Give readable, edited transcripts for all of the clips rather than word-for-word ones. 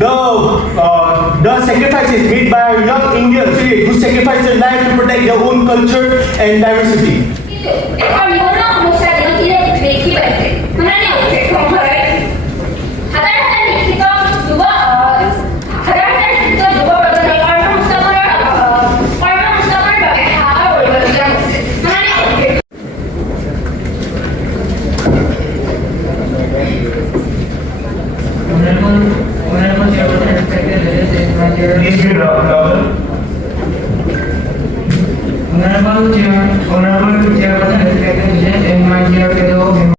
the sacrifices made by our young Indians who sacrifice their life to protect their own culture and diversity. Please be louder. Honorable Chairperson, respected President, and my dear fellow members.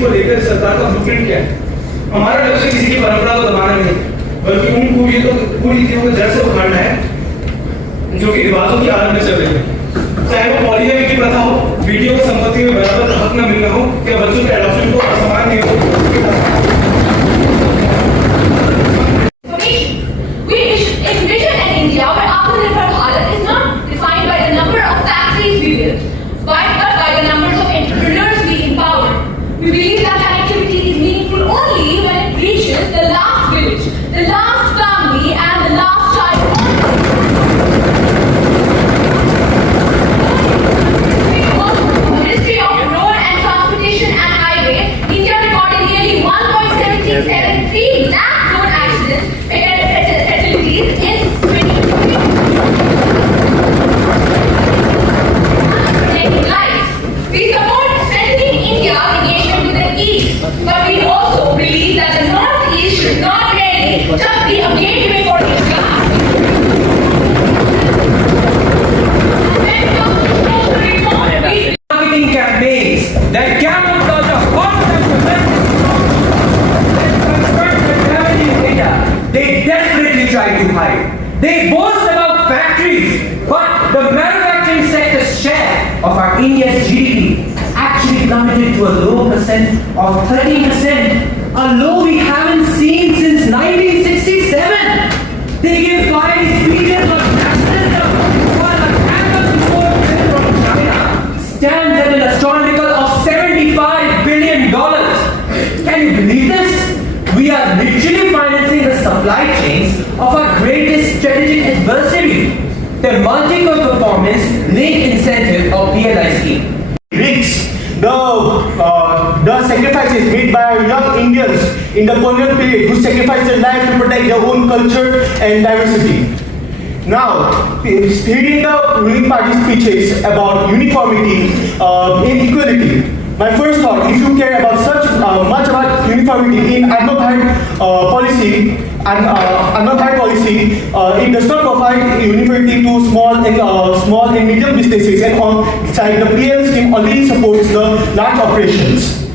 को लेकर सरकार का blueprint क्या है? हमारा लक्ष्य किसी की परंपरा को दबाना नहीं, बल्कि उन खूबियों को पूरी चीजों को जड़ से उखाड़ना है जो कि रिवाजों की आड़ में चल रही है। चाहे वो पॉलीगैमी की प्रथा हो, बेटियों को संपत्ति में बराबर हक न मिलना हो, या बच्चों के एडॉप्शन को असमान नहीं हो। They boast about factories, but the manufacturing sector's share of our India's GDP actually plummeted to a low percent of 13%, a low we haven't seen since 1967. They give 5 speeches of nationalism while a campus import from China stands at an astronomical of $75 billion. Can you believe this? We are literally financing the supply chains of our greatest strategic adversary, the multi-core performance linked incentive or PLI scheme. The sacrifices made by our young Indians in the colonial period who sacrificed their life to protect their own culture and diversity. Now, hearing the ruling party speeches about uniformity and equality, my first thought, if you care about such much about uniformity in ASSEB policy, it does not provide uniformity to small and medium businesses, and the PL scheme only supports the large operations.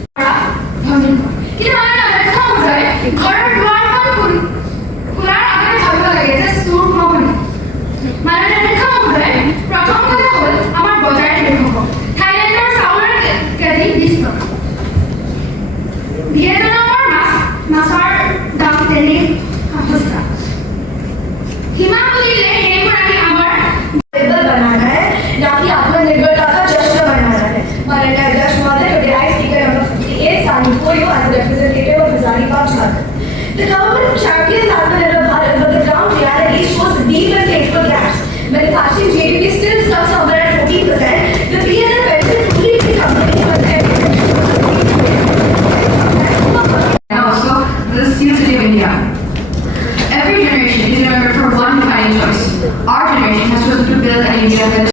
The government champions Atmanirbhar Bharat, but the ground reality shows deep and painful gaps. Manufacturing Our generation has chosen to build an India that is